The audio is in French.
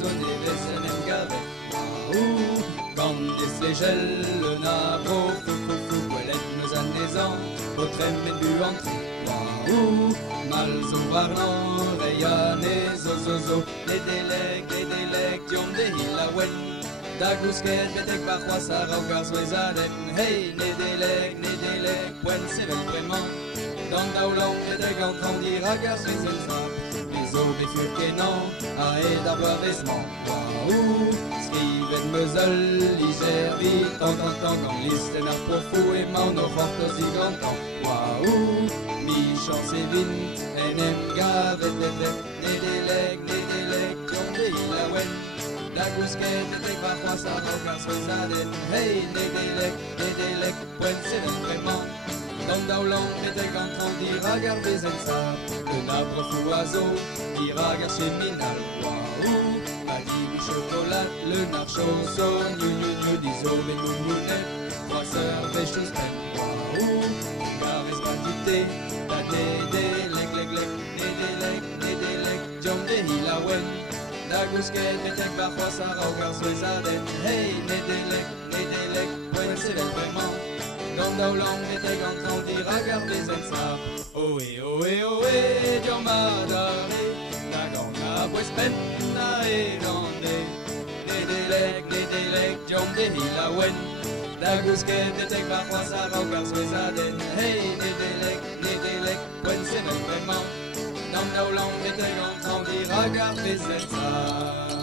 zoné vesen em gavet. Waouh, gandis legel na pro, fou, gwelet meus anezan, potrem met bu antri. Waouh, mal zo varnan, reiane zo, nedelek, diom de hilawen. Da gousket betek par c'hoaz ar gar zouezaden. Hey, nedelek, poen sevel bremañ. Dan daoulan betek an trandir a gar zouezel zap. Bezo befur kenan, a ed ar boavezman. Waouh, skrivet meuzel, liger vit, tan, gant listen ar profou emañ no c'hortoz digantan. Waouh, mi chans e vint, en em gavet nedelek, diom de ilawen. Da gousket betek par c'hoaz ar gar zouezaden. Hey, nedelek, poen sevel bremañ. Dan daoulan betek an trandir a gar bezen sap. Un arbre fou oiseau, dira gar cheminal. Waouh, badi du chocolat, le nar chausson, gnu, dizo ben mounounet, croisseur vechous pen. Waouh, gar esbatite, da nedelek, diom de hilawen. Da gousket betek par c'hoaz ar gar zouezaden. Hey, nedelek, poen sevel bremañ. Dan daoulan betek an trandir a gar bezen sap. Oe, diom adare, da gant a bouez pen a elande. Nedelek, diom de hilawen. Da gousket betek par c'hoaz ar gar zouezaden. Hey, nedelek, poen sevel bremañ. Dan daoulan betek an trandir a gar bezen sap.